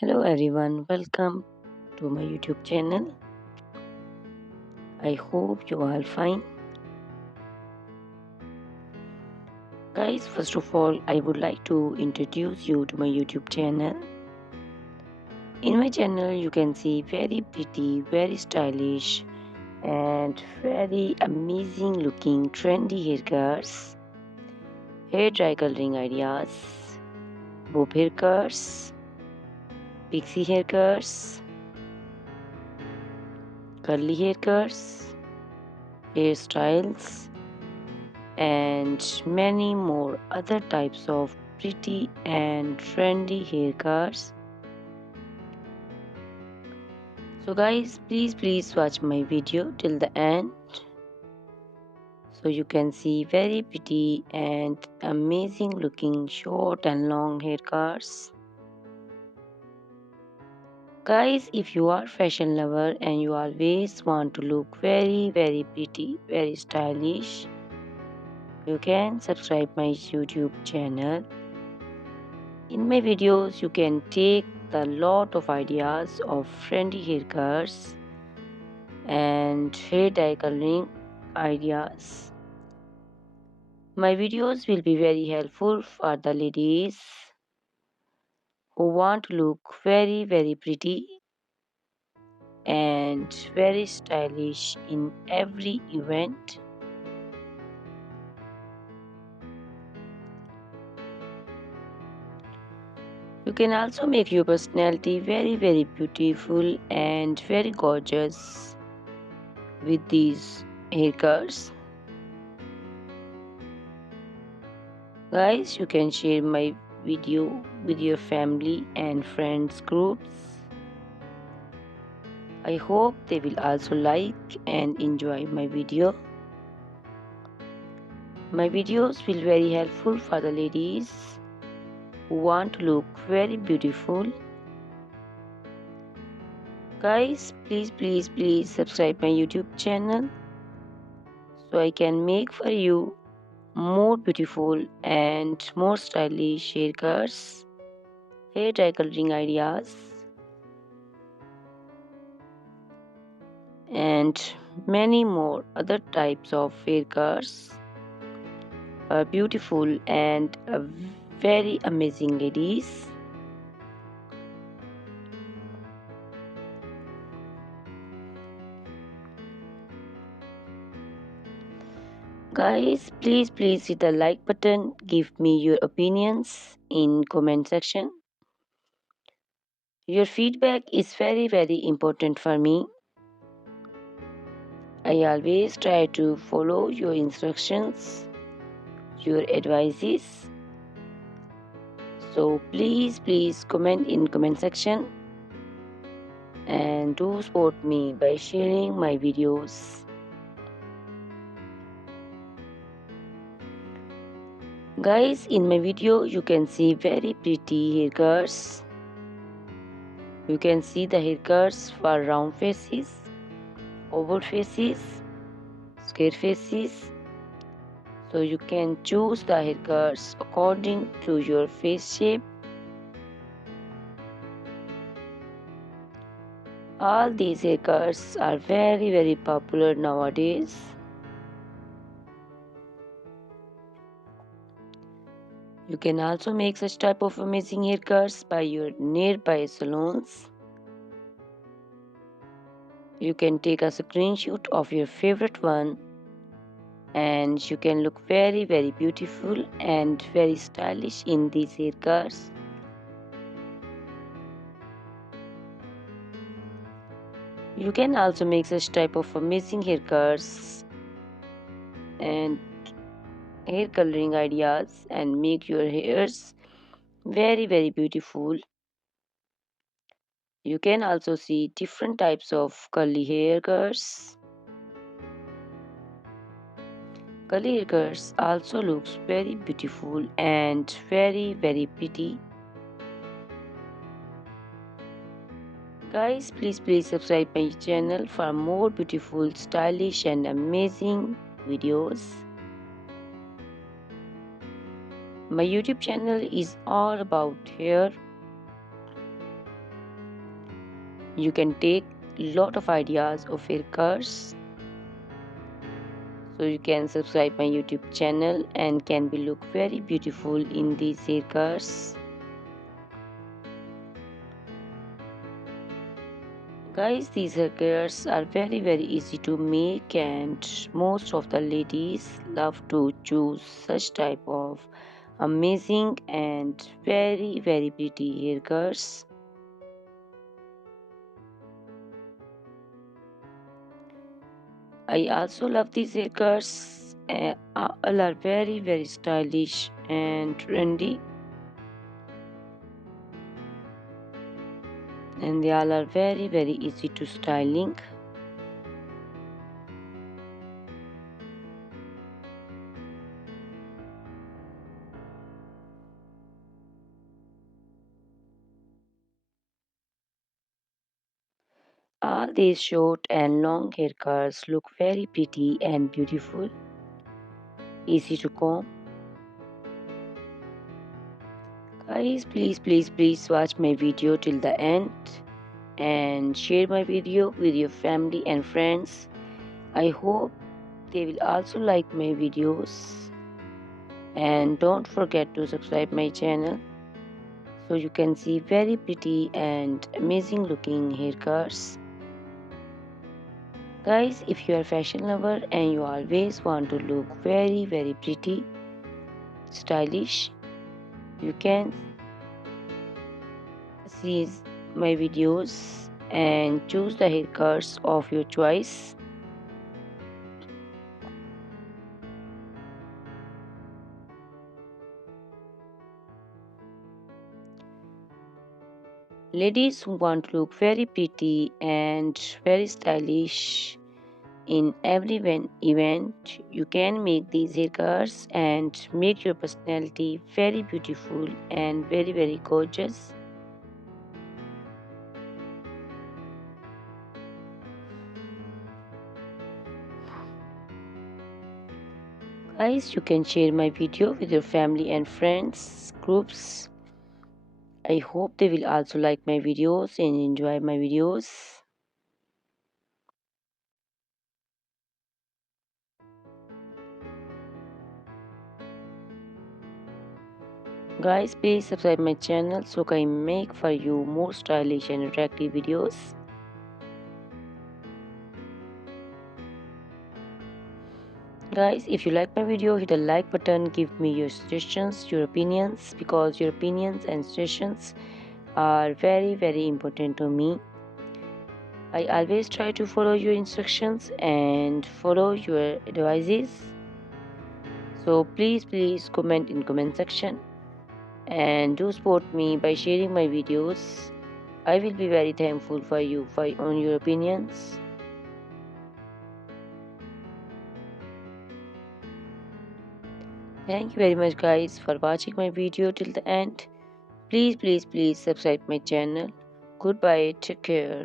Hello everyone, welcome to my YouTube channel. I hope you are fine. Guys, first of all, I would like to introduce you to my YouTube channel. In my channel, you can see very pretty, very stylish, and very amazing looking trendy haircuts, hair dry coloring ideas, bob haircuts, pixie haircuts, curly haircuts, hairstyles, and many more other types of pretty and trendy haircuts. So guys, please watch my video till the end so you can see very pretty and amazing looking short and long haircuts. Guys, if you are fashion lover and you always want to look very pretty, very stylish, you can subscribe my YouTube channel. In my videos, you can take a lot of ideas of trendy haircuts and hair dye coloring ideas. My videos will be very helpful for the ladies who want to look very pretty and very stylish in every event. You can also make your personality very beautiful and very gorgeous with these haircuts. Guys, you can share my video with your family and friends groups. I hope they will also like and enjoy my video. My videos will very helpful for the ladies who want to look very beautiful. Guys, please subscribe my YouTube channel so I can make for you more beautiful and more stylish haircuts, hair dye coloring ideas, and many more other types of haircuts for beautiful and very amazing ladies. Guys, please hit the like button, give me your opinions in comment section. Your feedback is very important for me. I always try to follow your instructions, your advices. So please comment in comment section and do support me by sharing my videos. Guys, in my video you can see very pretty haircuts. You can see the haircuts for round faces, oval faces, square faces. So you can choose the haircuts according to your face shape. All these haircuts are very popular nowadays. You can also make such type of amazing haircuts by your nearby salons. You can take a screenshot of your favorite one and you can look very beautiful and very stylish in these haircuts. You can also make such type of amazing haircuts and hair coloring ideas and make your hairs very beautiful. You can also see different types of curly haircuts. Curly haircuts also looks very beautiful and very pretty. Guys, please subscribe my channel for more beautiful, stylish and amazing videos. My YouTube channel is all about hair. You can take lot of ideas of haircuts. So you can subscribe my YouTube channel and can be look very beautiful in these haircuts. Guys, these haircuts are very easy to make, and most of the ladies love to choose such type of amazing and very pretty haircuts. I also love these haircuts. All are very stylish and trendy, and they all are very easy to styling. All these short and long haircuts look very pretty and beautiful, easy to comb. Guys, please watch my video till the end and share my video with your family and friends. I hope they will also like my videos, and don't forget to subscribe my channel so you can see very pretty and amazing looking haircuts. Guys, if you are fashion lover and you always want to look very pretty, stylish, you can see my videos and choose the haircuts of your choice. Ladies who want to look very pretty and very stylish in every event, you can make these haircuts and make your personality very beautiful and very gorgeous. Guys, you can share my video with your family and friends groups. I hope they will also like my videos and enjoy my videos. Guys, please subscribe my channel so I can make for you more stylish and attractive videos. Guys, if you like my video, hit the like button, give me your suggestions, your opinions, because your opinions and suggestions are very important to me. I always try to follow your instructions and follow your advices. So please comment in comment section and do support me by sharing my videos. I will be very thankful for you on your opinions. Thank you very much guys for watching my video till the end. Please subscribe my channel. Goodbye, take care.